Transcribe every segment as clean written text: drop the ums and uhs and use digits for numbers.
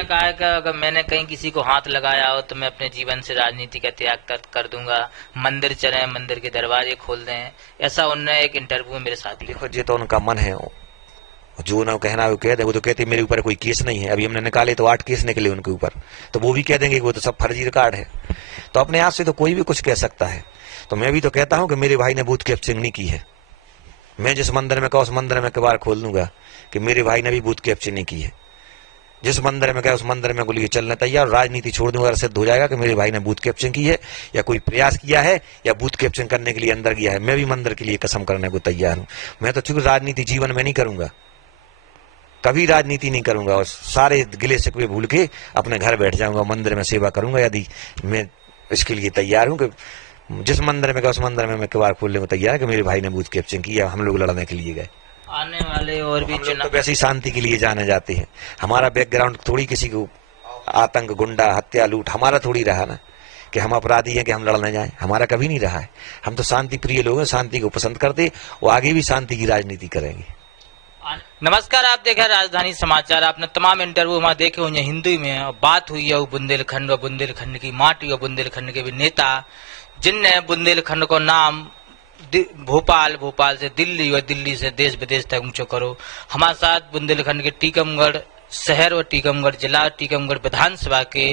उन्होंने कहा है कि अगर मैंने कहीं किसी को हाथ लगाया हो तो मैं अपने जीवन से राजनीति का त्याग कर दूंगा, मंदिर चले, मंदिर के दरवाजे खोल दें, ऐसा उन्होंने एक इंटरव्यू में मेरे साथ। देखो ये तो उनका मन है, जो ना कहना वो कह दे। वो तो कहते मेरे ऊपर कोई केस नहीं है, अभी हमने निकाले तो 8 केस निकले उनके ऊपर, तो वो भी कह देंगे कि वो तो सब फर्जी रिकॉर्ड है। तो अपने आप से तो कोई भी कुछ कह सकता है। तो मैं भी तो कहता हूं कि मेरे भाई ने बूथ कैप्चरिंग नहीं की है। मैं जिस मंदिर में कहा उस मंदिर में कबार खोल दूंगा कि मेरे भाई ने भी बूथ कैप्चरिंग नहीं की है। जिस मंदिर में कहा उस मंदिर में को लिए चलने तैयार, राजनीति छोड़ दूंगा। अगर सिद्ध हो जाएगा कि मेरे भाई ने बूथ कैप्चरिंग की है या कोई प्रयास किया है या बूथ कैप्चरिंग करने के लिए अंदर गया है, मैं भी मंदिर के लिए कसम करने को तैयार हूं। मैं तो चूंकि राजनीति जीवन में नहीं करूंगा, कभी राजनीति नहीं करूंगा, और सारे गिले शिकवे भूल के अपने घर बैठ जाऊंगा, मंदिर में सेवा करूंगा। यदि मैं इसके लिए तैयार हूं कि जिस मंदिर में गया उस मंदिर में मैं कबार खोलने को तैयार है कि मेरे भाई ने बूथ कैप्चरिंग किया, हम लोग लड़ने के लिए गए। आने वाले और भी चुनाव तो वैसे ही शांति के लिए जाने जाते हैं। हमारा बैकग्राउंड थोड़ी किसी को आतंक, गुंडा, हत्या, लूट हमारा थोड़ी रहा ना कि हम अपराधी हैं कि हम लड़ने जाएं। हमारा कभी नहीं रहा है। हम तो शांति प्रिय लोग हैं, शांति को पसंद करते, और आगे भी शांति की राजनीति करेंगे। नमस्कार, आप देख रहे हैं राजधानी समाचार। आपने तमाम इंटरव्यू वहाँ देखे हुए हिंदी में, और बात हुई है बुंदेलखंड और बुंदेलखंड की माटी और बुंदेलखंड के भी नेता, जिनने बुंदेलखंड को नाम भोपाल से दिल्ली और दिल्ली से देश विदेश तक ऊंचो करो। हमारे साथ बुंदेलखंड के टीकमगढ़ शहर और टीकमगढ़ जिला, टीकमगढ़ विधानसभा के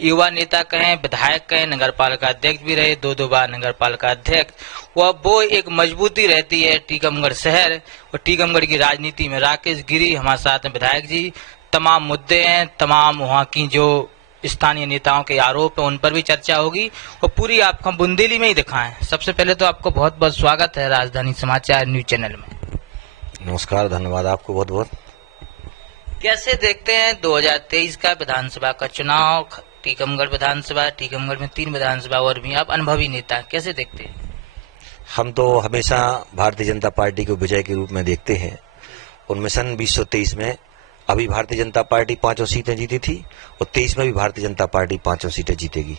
युवा नेता कहें, विधायक कहें, नगर पालिका अध्यक्ष भी रहे, 2 बार नगर पालिका अध्यक्ष। वो एक मजबूती रहती है टीकमगढ़ शहर और टीकमगढ़ की राजनीति में। राकेश गिरी हमारे साथ हैं, विधायक जी। तमाम मुद्दे हैं, तमाम वहाँ की जो स्थानीय नेताओं के आरोप है उन पर भी चर्चा होगी, और पूरी आपको हम बुंदेली में ही दिखाएं। सबसे पहले तो आपको बहुत बहुत स्वागत है राजधानी समाचार न्यूज चैनल में। नमस्कार, धन्यवाद आपको बहुत बहुत। कैसे देखते हैं 2023 का विधानसभा का चुनाव? टीकमगढ़ विधानसभा, टीकमगढ़ में 3 विधानसभा और भी, आप अनुभवी नेता, कैसे देखते हैं? हम तो हमेशा भारतीय जनता पार्टी को विजय के रूप में देखते हैं। उनमें सन 2023 में अभी भारतीय जनता पार्टी 5 सीटें जीती थी, और 23 में भी भारतीय जनता पार्टी 5 सीटें जीतेगी,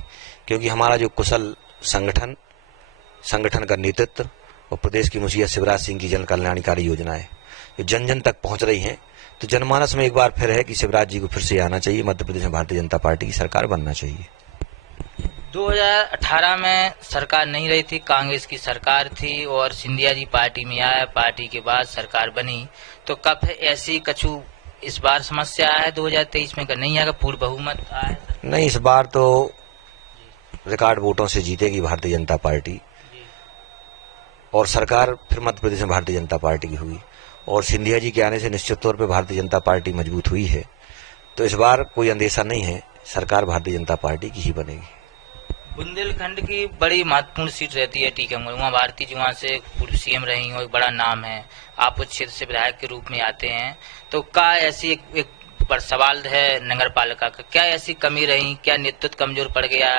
क्योंकि हमारा जो कुशल संगठन का नेतृत्व और प्रदेश की मुखिया शिवराज सिंह की जन कल्याणकारी योजनाएं जो जन जन तक पहुंच रही हैं, तो जनमानस में एक बार फिर है कि शिवराज जी को फिर से आना चाहिए, मध्य प्रदेश में भारतीय जनता पार्टी की सरकार बनना चाहिए। 2018 में सरकार नहीं रही थी, कांग्रेस की सरकार थी, और सिंधिया जी पार्टी में आया, पार्टी के बाद सरकार बनी। तो कब ऐसी कछु इस बार समस्या है 2023 में? नहीं आएगा, पूर्ण बहुमत आए? नहीं, इस बार तो रिकॉर्ड वोटों से जीतेगी भारतीय जनता पार्टी, और सरकार फिर मध्य प्रदेश में भारतीय जनता पार्टी की हुई, और सिंधिया जी के आने से निश्चित तौर पर भारतीय जनता पार्टी मजबूत हुई है। तो इस बार कोई अंदेशा नहीं है, सरकार भारतीय जनता पार्टी की ही बनेगी। बुंदेलखंड की बड़ी महत्वपूर्ण सीट रहती है टीकमगढ़, वहाँ भारती जी वहाँ से पूर्व सीएम रही हो, एक बड़ा नाम है, आप उस क्षेत्र से विधायक के रूप में आते हैं। तो क्या ऐसी एक पर सवाल है नगर पालिका का, क्या ऐसी कमी रही, क्या नेतृत्व कमजोर पड़ गया,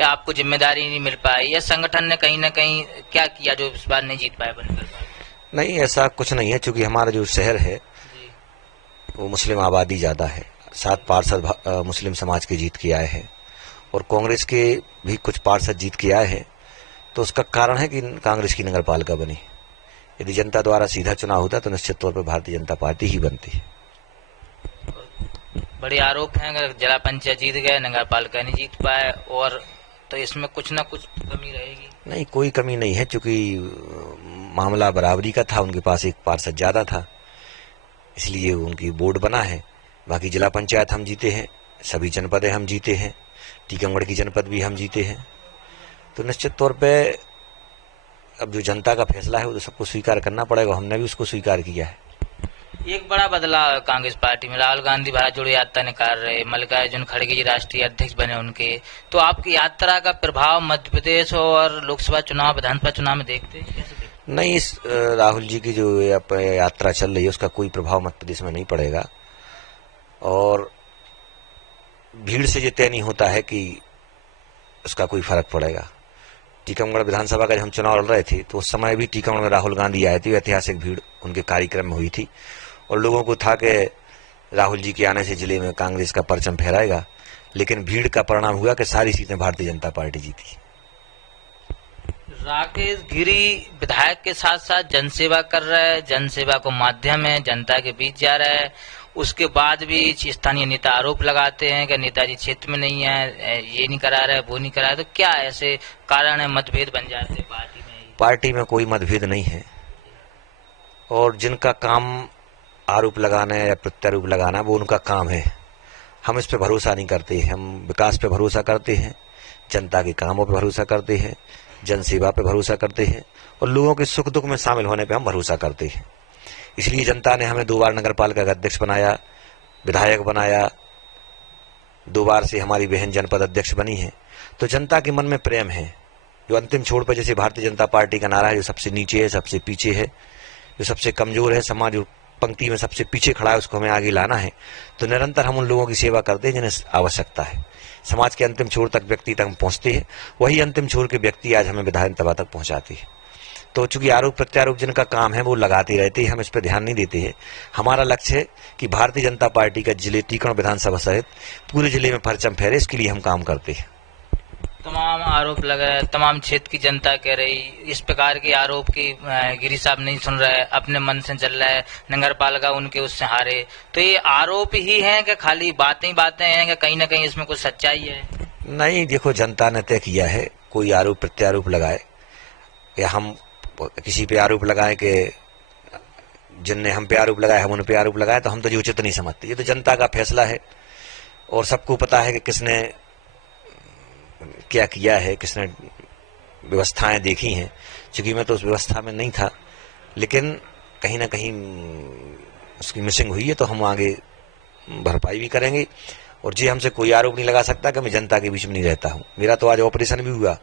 या आपको जिम्मेदारी नहीं मिल पाई, या संगठन ने कहीं ना कहीं क्या किया जो इस बार नहीं जीत पाया बुंदेलखंड? नहीं, ऐसा कुछ नहीं है, क्योंकि हमारा जो शहर है वो मुस्लिम आबादी ज्यादा है। 7 पार्षद मुस्लिम समाज के जीत के आए हैं, और कांग्रेस के भी कुछ पार्षद जीत के आए हैं। तो उसका कारण है कि कांग्रेस की नगर पालिका बनी। यदि जनता द्वारा सीधा चुनाव होता तो निश्चित तौर पर भारतीय जनता पार्टी ही बनती है। बड़े आरोप हैं, अगर जिला पंचायत जीत गए, नगर पालिका नहीं जीत पाए, और तो इसमें कुछ ना कुछ कमी रहेगी। नहीं, कोई कमी नहीं है, क्योंकि मामला बराबरी का था, उनके पास एक पार्षद ज्यादा था, इसलिए उनकी बोर्ड बना है। बाकी जिला पंचायत हम जीते हैं, सभी जनपदें हम जीते हैं, टीकमगढ़ की जनपद भी हम जीते हैं। तो निश्चित तौर पे अब जो जनता का फैसला है वो तो सबको स्वीकार करना पड़ेगा, हमने भी उसको स्वीकार किया है। एक बड़ा बदलाव है कांग्रेस पार्टी में, राहुल गांधी भारत जोड़ो यात्रा निकाल रहे, मल्लिकार्जुन खड़गे जी राष्ट्रीय अध्यक्ष बने उनके। तो आपकी यात्रा का प्रभाव मध्य प्रदेश और लोकसभा चुनाव, विधानसभा चुनाव में देखते हैं? नहीं, इस राहुल जी की जो यात्रा चल रही है उसका कोई प्रभाव मध्य प्रदेश में नहीं पड़ेगा, और भीड़ से ये तय नहीं होता है कि उसका कोई फर्क पड़ेगा। टीकमगढ़ विधानसभा का जब हम चुनाव लड़ रहे थे तो उस समय भी टीकमगढ़ में राहुल गांधी आए थे, ऐतिहासिक भीड़ उनके कार्यक्रम में हुई थी, और लोगों को था कि राहुल जी के आने से जिले में कांग्रेस का परचम फहराएगा। लेकिन भीड़ का परिणाम हुआ कि सारी सीटें भारतीय जनता पार्टी जीती। राकेश गिरी विधायक के साथ साथ जनसेवा कर रहा है, जनसेवा को माध्यम है, जनता के बीच जा रहा है, उसके बाद भी स्थानीय नेता आरोप लगाते हैं कि नेताजी क्षेत्र में नहीं है, ये नहीं करा रहा है, वो नहीं करा रहा है। तो क्या ऐसे कारण है मतभेद बन जाते हैं पार्टी में? पार्टी में कोई मतभेद नहीं है, और जिनका काम आरोप लगाना या प्रत्यारोप लगाना वो उनका काम है। हम इस पे भरोसा नहीं करते। हम विकास पे भरोसा करते हैं, जनता के कामों पे भरोसा करते हैं, जन सेवा पे भरोसा करते हैं, और लोगों के सुख दुख में शामिल होने पे हम भरोसा करते हैं। इसलिए जनता ने हमें 2 बार नगर पालिका का अध्यक्ष बनाया, विधायक बनाया, 2 बार से हमारी बहन जनपद अध्यक्ष बनी है। तो जनता के मन में प्रेम है। जो अंतिम छोर पर जैसे भारतीय जनता पार्टी का नारा है, जो सबसे नीचे है, सबसे पीछे है, जो सबसे कमजोर है, समाज जो पंक्ति में सबसे पीछे खड़ा है, उसको हमें आगे लाना है। तो निरंतर हम उन लोगों की सेवा करते हैं जिन्हें आवश्यकता है। समाज के अंतिम छोर तक व्यक्ति तक हम पहुंचते हैं, वही अंतिम छोर के व्यक्ति आज हमें विधानसभा तक पहुंचाते हैं। तो चूंकि आरोप प्रत्यारोप जिनका काम है वो लगाते रहते हैं, हम इस पर ध्यान नहीं देते हैं। हमारा लक्ष्य है कि भारतीय जनता पार्टी का जिले टीकमगढ़ विधानसभा सहित पूरे जिले में परचम फहरे, इसके लिए हम काम करते हैं। तमाम आरोप लगा है, तमाम क्षेत्र की जनता कह रही इस प्रकार के आरोप की गिरी साहब नहीं सुन रहे, अपने मन से चल रहा है, नगर पालिका उनके उससे हारे। तो ये आरोप ही हैं कि खाली बातें हैं कि कहीं ना कहीं इसमें कुछ सच्चाई है? नहीं, देखो, जनता ने तय किया है। कोई आरोप प्रत्यारोप लगाए या हम किसी पे आरोप लगाए कि जिनने हम पे आरोप लगाए हम उन पे आरोप लगाए, तो हम तो ये उचित नहीं समझते। ये तो जनता का फैसला है, और सबको पता है कि किसने क्या किया है, किसने व्यवस्थाएं देखी हैं। चूंकि मैं तो उस व्यवस्था में नहीं था, लेकिन कहीं ना कहीं उसकी मिसिंग हुई है, तो हम आगे भरपाई भी करेंगे। और जी, हमसे कोई आरोप नहीं लगा सकता कि मैं जनता के बीच में नहीं रहता हूँ। मेरा तो आज ऑपरेशन भी हुआ,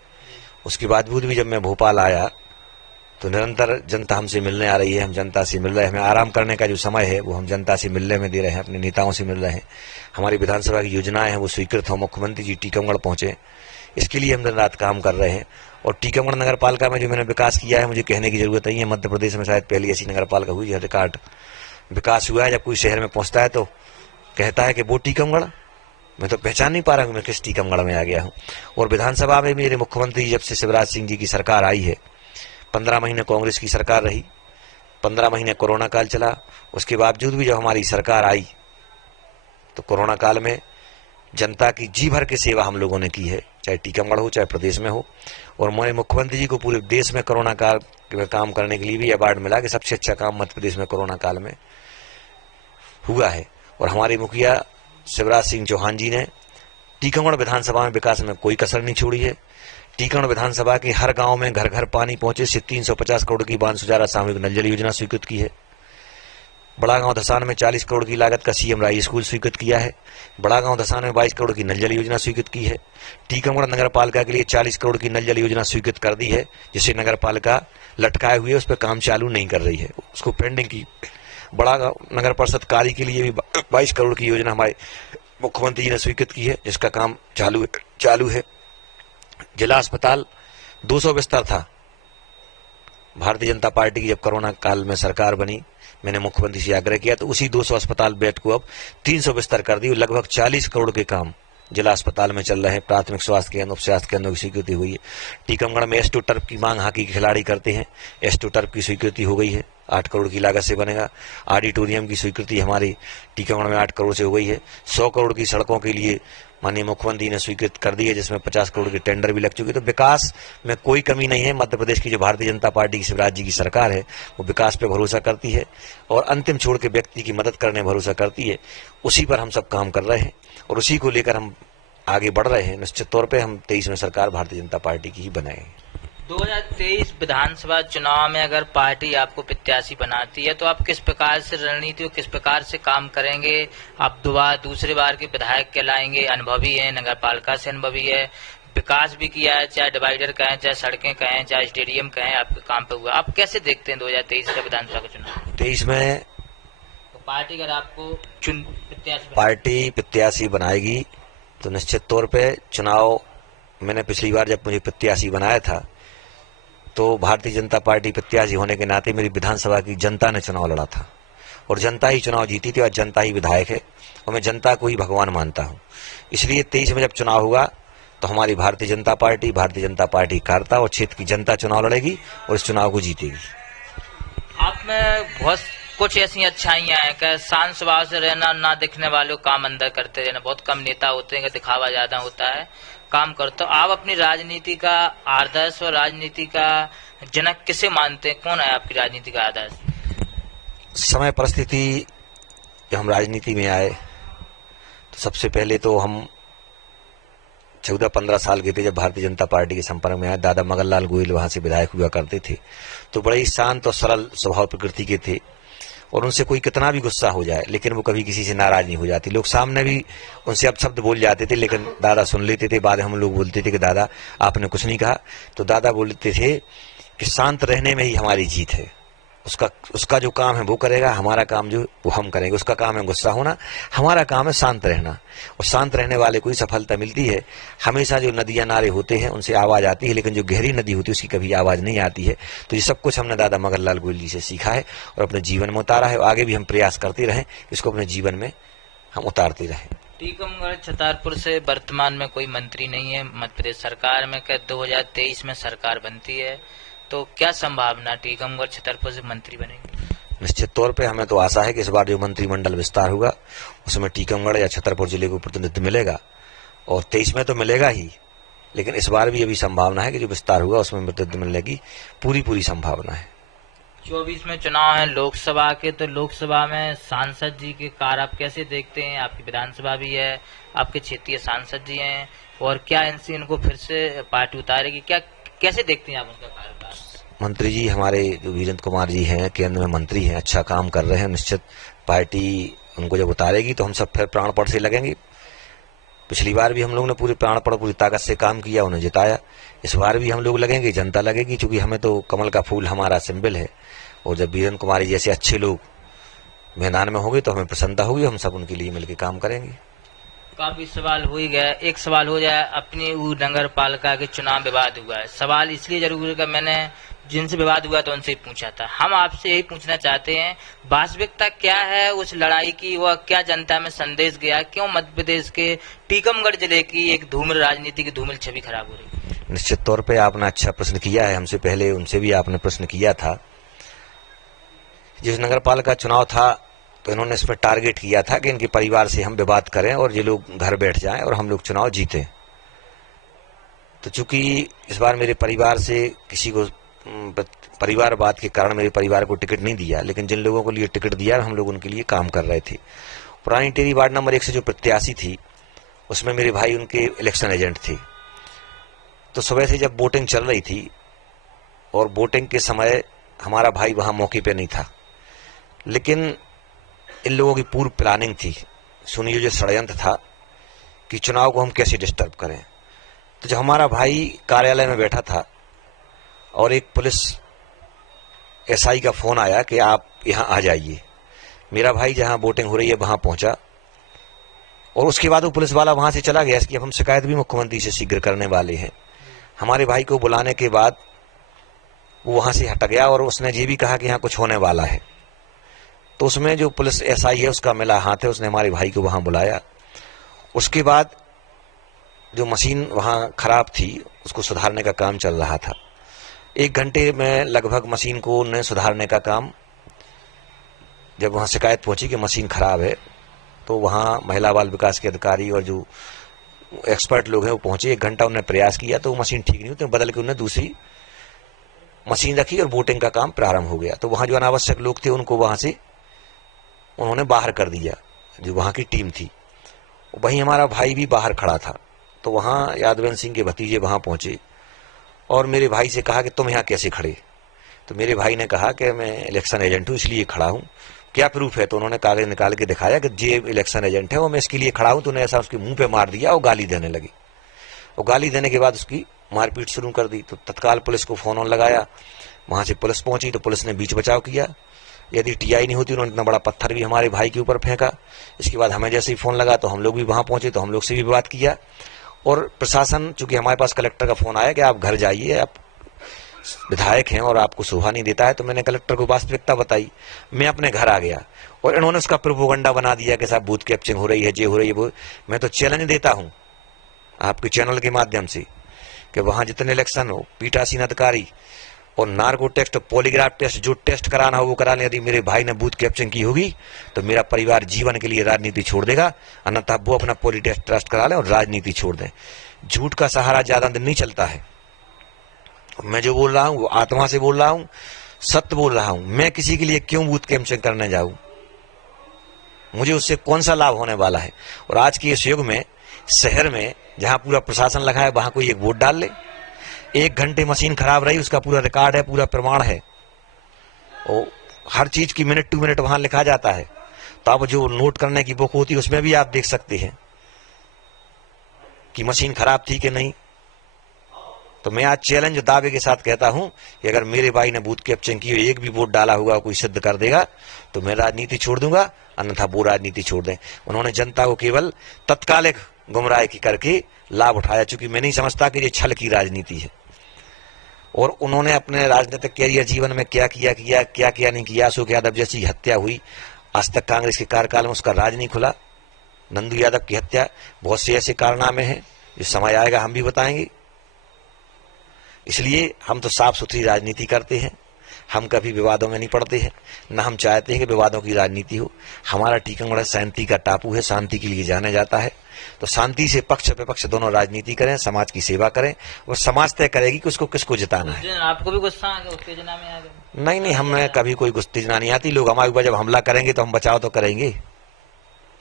उसके बावजूद भी जब मैं भोपाल आया तो निरंतर जनता हमसे मिलने आ रही है, हम जनता से मिल रहे हैं। हमें आराम करने का जो समय है वो हम जनता से मिलने में दे रहे हैं, अपने नेताओं से मिल रहे हैं। हमारी विधानसभा की योजनाएं हैं वो स्वीकृत हो, मुख्यमंत्री जी टीकमगढ़ पहुंचे, इसके लिए हम दिन रात काम कर रहे हैं। और टीकमगढ़ नगर पालिका में जो मैंने विकास किया है, मुझे कहने की जरूरत नहीं है। मध्य प्रदेश में शायद पहली ऐसी नगर पालिका हुई जहाँ रिकॉर्ड विकास हुआ है। जब कोई शहर में पहुंचता है तो कहता है कि वो टीकमगढ़, मैं तो पहचान नहीं पा रहा हूँ मैं किस टीकमगढ़ में आ गया हूँ। और विधानसभा में मेरे मुख्यमंत्री जब से शिवराज सिंह जी की सरकार आई है, 15 महीने कांग्रेस की सरकार रही, 15 महीने कोरोना काल चला, उसके बावजूद भी जब हमारी सरकार आई तो कोरोना काल में जनता की जी भर के सेवा हम लोगों ने की है, चाहे टीकमगढ़ हो चाहे प्रदेश में हो। और हमारे मुख्यमंत्री जी को पूरे देश में कोरोना काल में काम करने के लिए भी अवार्ड मिला कि सबसे अच्छा काम मध्य प्रदेश में कोरोना काल में हुआ है। और हमारे मुखिया शिवराज सिंह चौहान जी ने टीकमगढ़ विधानसभा में विकास में कोई कसर नहीं छोड़ी है। टीकमगढ़ विधानसभा के हर गांव में घर घर पानी पहुंचे से 350 करोड़ की बांध सुजारा सामूहिक नल जल योजना स्वीकृत की है। बड़ा गांव धसान में 40 करोड़ की लागत का सीएम राई स्कूल स्वीकृत किया है। बड़ा गांव धसान में 22 करोड़ की नल जल योजना स्वीकृत की है। टीकमगढ़ नगर पालिका के लिए 40 करोड़ की नल जल योजना स्वीकृत कर दी है, जिसे नगर पालिका लटकाए हुए उस पर काम चालू नहीं कर रही है, उसको पेंडिंग की। बड़ा गांव नगर परिषद कार्य के लिए भी 22 करोड़ की योजना हमारे मुख्यमंत्री जी ने स्वीकृत की है, जिसका काम चालू है। जिला अस्पताल 200 बिस्तर था। भारतीय जनता पार्टी की जब कोरोना काल में सरकार बनी, मैंने मुख्यमंत्री से आग्रह किया तो उसी 200 अस्पताल बेड को अब 300 बिस्तर कर दी। लगभग 40 करोड़ के काम जिला अस्पताल में चल रहे हैं। प्राथमिक स्वास्थ्य केंद्र, उप स्वास्थ्य केंद्रों की स्वीकृति हुई है। टीकमगढ़ में एस्टो टर्फ की मांग हॉकी के खिलाड़ी करते हैं, एस्टो टर्फ की स्वीकृति हो गई है, 8 करोड़ की लागत से बनेगा। ऑडिटोरियम की स्वीकृति हमारी टीकमगढ़ में 8 करोड़ से हो गई है। 100 करोड़ की सड़कों के लिए माननीय मुख्यमंत्री ने स्वीकृत कर दी है, जिसमें 50 करोड़ के टेंडर भी लग चुके। तो विकास में कोई कमी नहीं है। मध्य प्रदेश की जो भारतीय जनता पार्टी की शिवराज जी की सरकार है वो विकास पे भरोसा करती है और अंतिम छोर के व्यक्ति की मदद करने भरोसा करती है। उसी पर हम सब काम कर रहे हैं और उसी को लेकर हम आगे बढ़ रहे हैं। निश्चित तौर पे हम 23 में सरकार भारतीय जनता पार्टी की ही बनाएंगे। 2023 विधानसभा चुनाव में अगर पार्टी आपको प्रत्याशी बनाती है तो आप किस प्रकार से रणनीति और किस प्रकार से काम करेंगे? आप दूसरे बार के विधायक कहलाएंगे, अनुभवी है, नगर पालिका से अनुभवी है, विकास भी किया है, चाहे डिवाइडर कहें, चाहे सड़कें कहें, चाहे स्टेडियम कहें, आपके काम पे हुआ। आप कैसे देखते हैं 2023 का विधानसभा का चुनाव? 23 में तो पार्टी अगर आपको पार्टी प्रत्याशी बनाएगी तो निश्चित तौर पे चुनाव, मैंने पिछली बार जब मुझे प्रत्याशी बनाया था तो भारतीय जनता पार्टी प्रत्याशी होने के नाते मेरी विधानसभा की जनता ने चुनाव लड़ा था और जनता ही चुनाव जीती थी और जनता ही विधायक है और मैं जनता को ही भगवान मानता हूं। इसलिए 23 में जब चुनाव हुआ तो हमारी भारतीय जनता पार्टी कार्यकर्ता और क्षेत्र की जनता चुनाव लड़ेगी और इस चुनाव को जीतेगी। आप में बहुत कुछ ऐसी अच्छाइयां हैं कि शांत स्वभाव से रहना, ना दिखने वाले को काम अंदर करते रहना। बहुत कम नेता होते हैं कि दिखावा ज्यादा होता है, काम करते हो। आप अपनी राजनीति का आदर्श और राजनीति का जनक किसे मानते हैं? कौन है आपकी राजनीति का आदर्श? समय परिस्थिति जब हम राजनीति में आए तो सबसे पहले तो हम 14-15 साल के थे जब भारतीय जनता पार्टी के संपर्क में आए। दादा मगनलाल गोयल वहां से विधायक हुआ करते थे, तो बड़े ही शांत और सरल स्वभाव प्रकृति के थे और उनसे कोई कितना भी गुस्सा हो जाए लेकिन वो कभी किसी से नाराज नहीं हो जाती। लोग सामने भी उनसे अपशब्द बोल जाते थे लेकिन दादा सुन लेते थे। बाद में हम लोग बोलते थे कि दादा आपने कुछ नहीं कहा, तो दादा बोलते थे कि शांत रहने में ही हमारी जीत है। उसका जो काम है वो करेगा, हमारा काम जो वो हम करेंगे। उसका काम है गुस्सा होना, हमारा काम है शांत रहना, और शांत रहने वाले को ही सफलता मिलती है। हमेशा जो नदियां नारे होते हैं उनसे आवाज आती है लेकिन जो गहरी नदी होती है उसकी कभी आवाज नहीं आती है। तो ये सब कुछ हमने दादा मगनलाल गोयल जी से सीखा है और अपने जीवन में उतारा है। आगे भी हम प्रयास करते रहें, इसको अपने जीवन में हम उतारते रहें। टीकमगढ़ छतरपुर से वर्तमान में कोई मंत्री नहीं है मध्य प्रदेश सरकार में। 2023 में सरकार बनती है, तो क्या संभावना टीकमगढ़ छतरपुर से मंत्री बनेंगे? निश्चित तौर पे हमें तो आशा है कि इस बार जो मंत्रिमंडल विस्तार होगा उसमें टीकमगढ़ या छतरपुर जिले को प्रतिनिधित्व मिलेगा, और 23 में तो मिलेगा ही, लेकिन इस बार भी अभी संभावना है कि जो विस्तार होगा उसमें प्रतिनिधित्व मिलने की पूरी संभावना है। 24 में चुनाव है लोकसभा के, तो लोकसभा में सांसद जी के कार्य आप कैसे देखते हैं? आपकी विधानसभा भी है, आपके क्षेत्रीय सांसद जी हैं, और क्या इनको फिर से पार्टी उतारेगी? क्या कैसे देखते हैं आप उनका कार्यकाल? मंत्री जी हमारे जो वीरेंद्र कुमार जी हैं, केंद्र में मंत्री हैं, अच्छा काम कर रहे हैं। निश्चित पार्टी उनको जब उतारेगी तो हम सब फिर प्राणपण से लगेंगे। पिछली बार भी हम लोग ने पूरे प्राणपण पूरी ताकत से काम किया, उन्हें जिताया। इस बार भी हम लोग लगेंगे, जनता लगेगी, क्योंकि हमें तो कमल का फूल हमारा सिंबल है। और जब वीरेंद्र कुमार जी जैसे अच्छे लोग मैदान में होंगे तो हमें प्रसन्नता होगी, हम सब उनके लिए मिलकर काम करेंगे। काफी सवाल हो ही गया, एक सवाल हो जाए। अपनी नगर पालिका के चुनाव विवाद हुआ है, सवाल इसलिए जरूर है कि मैंने जिनसे विवाद हुआ तो उनसे ही पूछा था। हम आपसे यही पूछना चाहते हैं, वास्तविकता क्या है उस लड़ाई की? वह क्या जनता में संदेश गया? क्यों मध्य प्रदेश के टीकमगढ़ जिले की एक धूमिल राजनीति की धूमिल छवि खराब हो रही है? निश्चित तौर पे आपने अच्छा प्रश्न किया है। हमसे पहले उनसे भी आपने प्रश्न किया था। जिस नगर पालिका चुनाव था तो इन्होंने इस पर टारगेट किया था कि इनके परिवार से हम विवाद करें और ये लोग घर बैठ जाएं और हम लोग चुनाव जीतें। तो चूंकि इस बार मेरे परिवार से किसी को परिवारवाद के कारण मेरे परिवार को टिकट नहीं दिया, लेकिन जिन लोगों को लिए टिकट दिया हम लोग उनके लिए काम कर रहे थे। पुरानी टेरी वार्ड नंबर 1 से जो प्रत्याशी थी उसमें मेरे भाई उनके इलेक्शन एजेंट थे। तो सुबह से जब वोटिंग चल रही थी और वोटिंग के समय हमारा भाई वहां मौके पे नहीं था, लेकिन इन लोगों की पूर्व प्लानिंग थी, सुनिए जो षड्यंत्र था कि चुनाव को हम कैसे डिस्टर्ब करें। तो जब हमारा भाई कार्यालय में बैठा था और एक पुलिस एसआई का फोन आया कि आप यहां आ जाइए, मेरा भाई जहां वोटिंग हो रही है वहां पहुंचा और उसके बाद वो पुलिस वाला वहां से चला गया। इसकी अब हम शिकायत भी मुख्यमंत्री से शीघ्र करने वाले हैं। हमारे भाई को बुलाने के बाद वो वहां से हट गया और उसने ये भी कहा कि यहाँ कुछ होने वाला है। तो उसमें जो पुलिस एसआई है उसका मिला हाथ है, उसने हमारे भाई को वहां बुलाया। उसके बाद जो मशीन वहां खराब थी उसको सुधारने का काम चल रहा था। 1 घंटे में लगभग मशीन को उन्हें सुधारने का काम, जब वहां शिकायत पहुंची कि मशीन खराब है तो वहां महिला बाल विकास के अधिकारी और जो एक्सपर्ट लोग हैं वो पहुंचे। 1 घंटा उन्होंने प्रयास किया तो मशीन ठीक नहीं हुई, तो बदल के उन्होंने दूसरी मशीन रखी और वोटिंग का काम प्रारंभ हो गया। तो वहां जो अनावश्यक लोग थे उनको वहां से उन्होंने बाहर कर दिया, जो वहां की टीम थी। वहीं हमारा भाई भी बाहर खड़ा था, तो वहां यादवेंद्र सिंह के भतीजे वहां पहुंचे और मेरे भाई से कहा कि तुम यहाँ कैसे खड़े? तो मेरे भाई ने कहा कि मैं इलेक्शन एजेंट हूँ इसलिए खड़ा हूँ। क्या प्रूफ है? तो उन्होंने कागज निकाल के दिखाया कि जे इलेक्शन एजेंट है वो, मैं इसके लिए खड़ा हूँ। तो उन्हें ऐसा उसके मुंह पे मार दिया और गाली देने लगी। और गाली देने के बाद उसकी मारपीट शुरू कर दी। तो तत्काल पुलिस को फोन ऑन लगाया, वहां से पुलिस पहुंची तो पुलिस ने बीच बचाव किया। यदि टीआई नहीं होती उन्होंने इतना बड़ा पत्थर भी हमारे भाई के ऊपर फेंका। इसके बाद हमें जैसे ही फोन लगा तो हम लोग भी वहां पहुंचे, तो हम लोग से भी बात किया। और प्रशासन, चूंकि हमारे पास कलेक्टर का फोन आया कि आप घर जाइए, आप विधायक हैं और आपको शोभा नहीं देता है, तो मैंने कलेक्टर को वास्तविकता बताई। मैं अपने घर आ गया और इन्होंने उसका प्रोपोगंडा बना दिया कि साहब बूथ कैप्चरिंग हो रही है, ये हो रही है वो। मैं तो चैलेंज देता हूं आपके चैनल के माध्यम से कि वहां जितने इलेक्शन हो, पीठासीन अधिकारी और नार्को टेस्ट, पॉलीग्राफ टेस्ट, जो टेस्ट कराना हो वो करा लें। यदि मेरे भाई ने बूथ कैप्चरिंग की होगी तो मेरा परिवार जीवन के लिए राजनीति छोड़ देगा, अन्यथा वो अपना पॉली टेस्ट ट्रस्ट करा लें और राजनीति छोड़ दें। झूठ का सहारा ज्यादा दिन नहीं चलता है। मैं जो बोल रहा हूं वो आत्मा से बोल रहा हूं, सत्य बोल रहा हूं। मैं किसी के लिए क्यों बूथ कैप्चरिंग करने जाऊं? मुझे उससे कौन सा लाभ होने वाला है? और आज के इस युग में, शहर में जहां पूरा प्रशासन लगा है, वहां कोई एक वोट डाल ले। 1 घंटे मशीन खराब रही, उसका पूरा रिकॉर्ड है, पूरा प्रमाण है, और हर चीज की मिनट टू मिनट वहां लिखा जाता है। तो अब जो नोट करने की बुक होती है उसमें भी आप देख सकते हैं कि मशीन खराब थी कि नहीं। तो मैं आज चैलेंज दावे के साथ कहता हूं कि अगर मेरे भाई ने बूथ कैप्चरिंग की, एक भी वोट डाला हुआ कोई सिद्ध कर देगा तो मैं राजनीति छोड़ दूंगा, अन्यथा वो राजनीति छोड़ दें। उन्होंने जनता को केवल तत्कालिक गुमराह की करके लाभ उठाया, चूंकि मैं नहीं समझता कि ये छल की राजनीति है। और उन्होंने अपने राजनीतिक कैरियर जीवन में क्या किया नहीं किया। अशोक यादव जैसी हत्या हुई, आज तक कांग्रेस के कार्यकाल में उसका राज नहीं खुला। नंदू यादव की हत्या, बहुत से ऐसे कारनामे हैं, जो समय आएगा हम भी बताएंगे। इसलिए हम तो साफ सुथरी राजनीति करते हैं, हम कभी विवादों में नहीं पड़ते हैं, न हम चाहते हैं कि विवादों की राजनीति हो। हमारा टीकमगढ़ शांति का टापू है, शांति के लिए जाना जाता है। तो शांति से पक्ष विपक्ष दोनों राजनीति करें, समाज की सेवा करें, और समाज तय करेगी कि उसको किसको जिताना है। आपको भी गुस्सा आ गया, उत्तेजना में आ गया? नहीं, हमें कभी कोई उत्तेजना नहीं आती। लोग हमारे ऊपर जब हमला करेंगे तो हम बचाव तो करेंगे।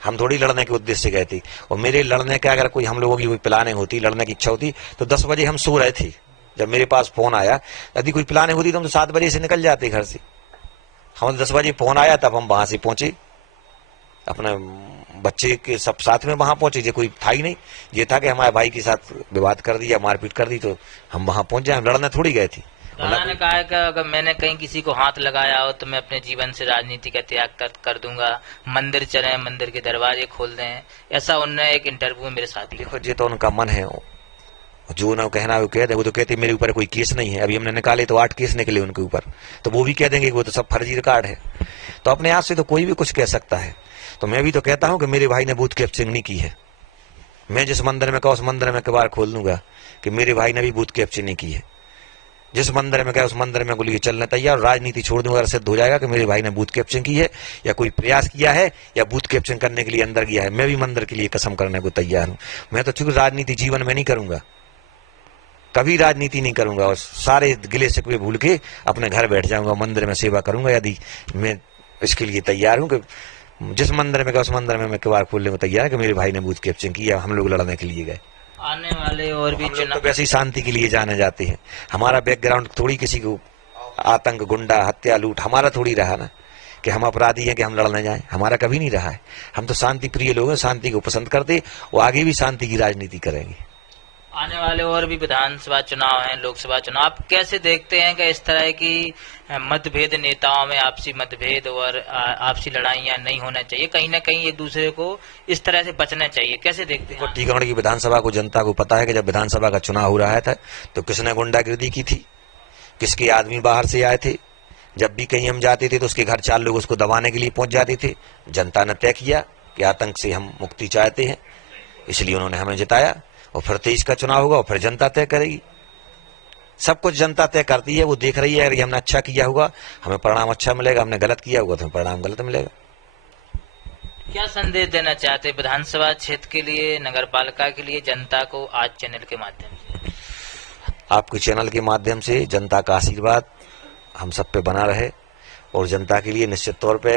हम थोड़ी लड़ने के उद्देश्य से गए थे। और मेरे लड़ने का अगर कोई हम लोगों की कोई प्लानिंग होती, लड़ने की इच्छा होती, तो 10 बजे हम सो रहे थे जब मेरे पास फोन आया। यदि कोई प्लानिंग होती तो हम तो 7 बजे से निकल जाते घर से। हम 10 बजे फोन आया तब हम वहां से पहुंचे, अपने बच्चे के सब साथ में वहां पहुंचे। जो कोई था ही नहीं, ये था कि हमारे भाई के साथ विवाद कर दिया, मारपीट कर दी, तो हम वहां पहुंच जाए। हम लड़ने थोड़ी गए थे। उन्होंने कहा है कि अगर मैंने कहीं किसी को हाथ लगाया हो तो मैं अपने जीवन से राजनीति का त्याग कर दूंगा, मंदिर चले, मंदिर के दरवाजे खोल दें, ऐसा उन्होंने एक इंटरव्यू में मेरे साथ लिखा। देखो, ये तो उनका मन है, जो ना कहना वो कह दे। वो तो कहते मेरे ऊपर कोई केस नहीं है, अभी हमने निकाले तो 8 केस निकले उनके ऊपर, तो वो भी कह देंगे कि वो तो सब फर्जी रिकॉर्ड है। तो अपने आप से तो कोई भी कुछ कह सकता है। तो मैं भी तो कहता हूं कि मेरे भाई ने बूथ कैप्चरिंग नहीं की है। मैं जिस मंदिर में कहा उस मंदिर में कबाड़ खोल दूंगा कि मेरे भाई ने भी बूथ कैप्चरिंग नहीं की है। जिस मंदिर में कहा उस मंदिर में गोली चलने तैयार, राजनीति छोड़ दूंगा अगर सिद्ध हो जाएगा कि मेरे भाई ने बूथ कैप्चरिंग की है, या कोई प्रयास किया है, या बूथ कैप्चरिंग करने के लिए अंदर गया है। मैं भी मंदिर के लिए कसम करने को तैयार हूं। मैं तो चूंकि राजनीति जीवन में नहीं करूंगा, कभी राजनीति नहीं करूंगा, और सारे गिले शिकवे भूल के अपने घर बैठ जाऊंगा, मंदिर में सेवा करूंगा। यदि मैं इसके लिए तैयार हूं कि जिस मंदिर में गया उस मंदिर में मैं किवाड़ खोलने को तैयार है कि मेरे भाई ने बूथ कैप्चरिंग किया, हम लोग लड़ने के लिए गए। आने वाले और भी चुनाव तो वैसे ही शांति के लिए जाने जाते हैं। हमारा बैकग्राउंड थोड़ी किसी को आतंक, गुंडा, हत्या, लूट हमारा थोड़ी रहा ना कि हम अपराधी हैं कि हम लड़ने जाएं। हमारा कभी नहीं रहा है। हम तो शांति प्रिय लोग हैं, शांति को पसंद करते, वो आगे भी शांति की राजनीति करेंगे। आने वाले और भी विधानसभा चुनाव हैं, लोकसभा चुनाव, आप कैसे देखते हैं कि इस तरह की मतभेद, नेताओं में आपसी मतभेद और आपसी लड़ाइयां नहीं होना चाहिए, कहीं ना कहीं एक दूसरे को इस तरह से बचना चाहिए, कैसे देखते हैं? टीकमगढ़ की विधानसभा को, जनता को पता है कि जब विधानसभा का चुनाव हो रहा था तो किसने गुंडागिर्दी की थी, किसके आदमी बाहर से आए थे। जब भी कहीं हम जाते थे तो उसके घर 4 लोग उसको दबाने के लिए पहुंच जाते थे। जनता ने तय किया कि आतंक से हम मुक्ति चाहते हैं, इसलिए उन्होंने हमें जिताया। और फिर 23 का चुनाव होगा और फिर जनता तय करेगी। सब कुछ जनता तय करती है, वो देख रही है। अगर हमने अच्छा किया होगा हमें परिणाम अच्छा मिलेगा, हमने गलत किया होगा तो हमें परिणाम गलत मिलेगा। क्या संदेश देना चाहते विधानसभा क्षेत्र के लिए, नगर पालिका के लिए, जनता को आज चैनल के माध्यम से? आपके चैनल के माध्यम से जनता का आशीर्वाद हम सब पे बना रहे, और जनता के लिए निश्चित तौर पे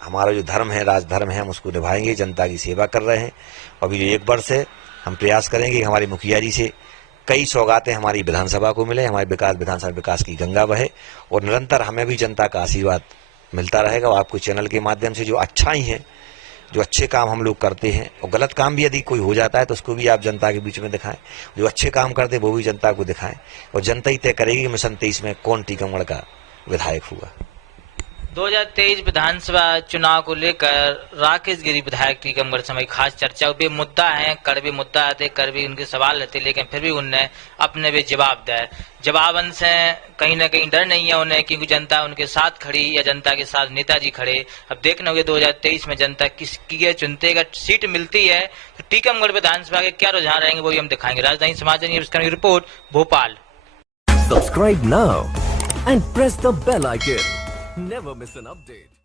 हमारा जो धर्म है, राजधर्म है, हम उसको निभाएंगे। जनता की सेवा कर रहे हैं। अभी जो 1 वर्ष है हम प्रयास करेंगे हमारे मुखिया जी से कई सौगातें हमारी विधानसभा को मिले, हमारे विधानसभा विकास की गंगा बहे, और निरंतर हमें भी जनता का आशीर्वाद मिलता रहेगा। और आपको चैनल के माध्यम से जो अच्छाई है, जो अच्छे काम हम लोग करते हैं, और गलत काम भी यदि कोई हो जाता है तो उसको भी आप जनता के बीच में दिखाएं। जो अच्छे काम करते हैं वो भी जनता को दिखाएं, और जनता ही तय करेगी कि मिशन 23 में कौन टीकमगढ़ का विधायक हुआ। 2023 विधानसभा चुनाव को लेकर राकेश गिरी विधायक टीकमगढ़ समय खास चर्चा हुई। मुद्दा है, कड़वे मुद्दा आते, कड़वे उनके सवाल रहते, लेकिन फिर भी उनने अपने भी जवाब दिया। जवाबन से कहीं ना कहीं डर नहीं है उन्हें, क्योंकि जनता उनके साथ खड़ी, या जनता के साथ नेताजी खड़े। अब देखना होगा 2023 में जनता किसकी चुनते, अगर सीट मिलती है तो टीकमगढ़ विधानसभा के क्या रुझान रहेंगे वो हम दिखाएंगे। राजधानी समाचार की report, Bhopal. Subscribe now and press the bell icon. Never miss an update.